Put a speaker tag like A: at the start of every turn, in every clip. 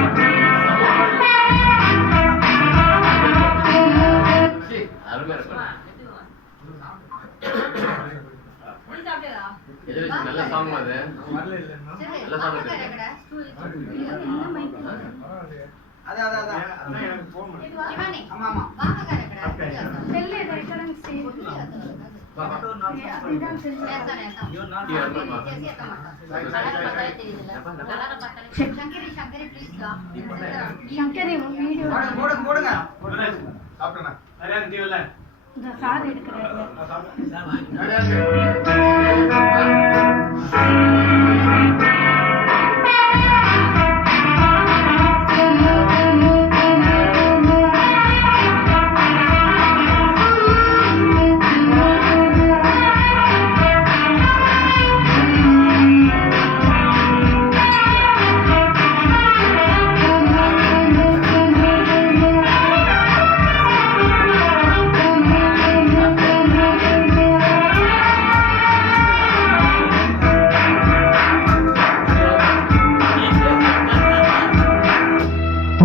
A: நல்ல சாங் அது? நல்ல சாங்
B: அதான் அதான் அதான். எனக்கு போன் பண்ணு. ஆமா ஆமா.
C: சங்கரி வீடியோ
B: போடுங்க போடுங்க போடுங்க
D: நிறையா இருக்கீங்கல்ல
C: இந்த சார் எடுக்கிறாரு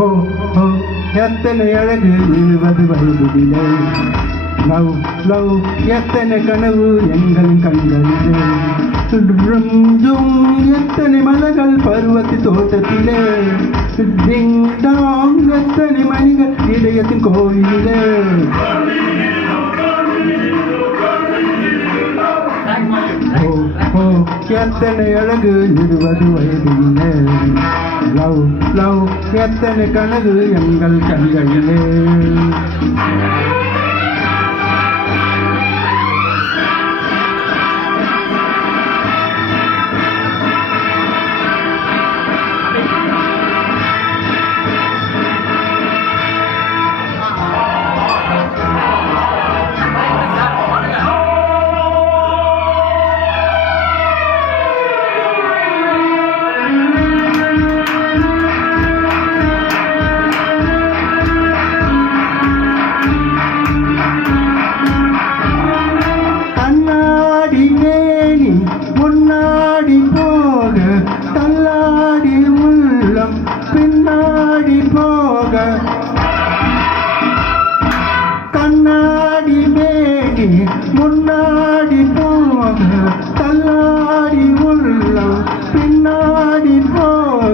E: ஓ ஓ எத்தனை அழகு எழுவது வயதிலே? லவ் லவ் எத்தனை கனவு எங்கள் கண்களிலே? எத்தனை மலர்கள் பருவத்து தோட்டத்திலே? எத்தனை மணிகள் இதயத்தின் கோயிலே? எத்தனை அழகு இருபது வயதிலே? லவ் லவ் எத்தனை கனவு எங்கள் கண்களிலே?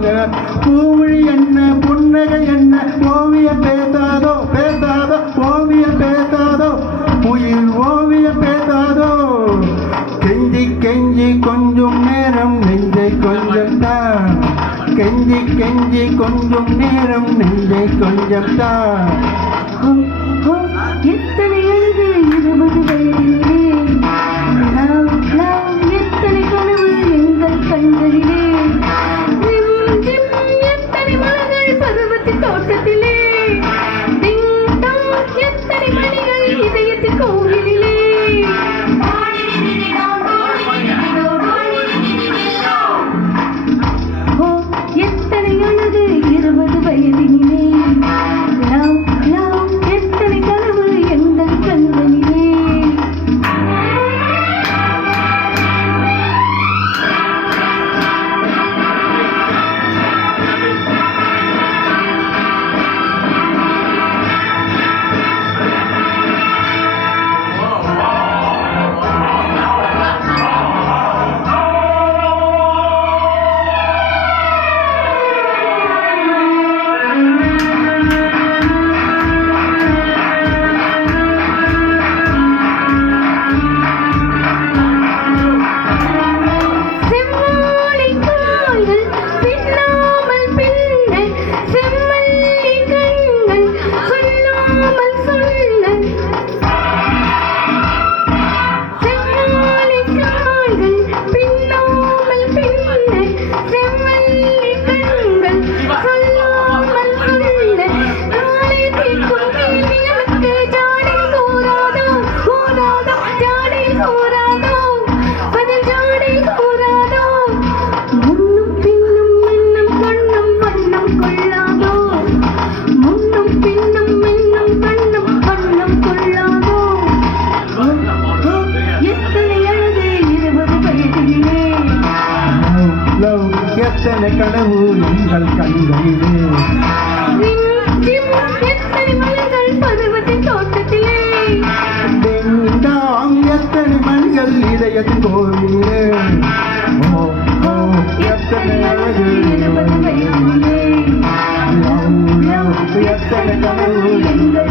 E: போக பூமொழி என்ன புன்னகை என்ன ஓவியம் பேசாதோ பேசாதோ ஓவியம் பேசாதோ உயிர் ஓவியம் பேசாதோ. கெஞ்சி கெஞ்சி கொஞ்சம் நேரம் நெஞ்சை கொஞ்சம் தான் கெஞ்சி கெஞ்சி கொஞ்சம் நேரம் நெஞ்சை கொஞ்சம் தான்
C: எத்தனை கனவு உங்கள் கண்களிலே. நாம் எத்தனை மண்கள் இதயத்தின் கோவிலே? ஓ ஓ எத்தனை அழகு
E: எத்தனை கனவு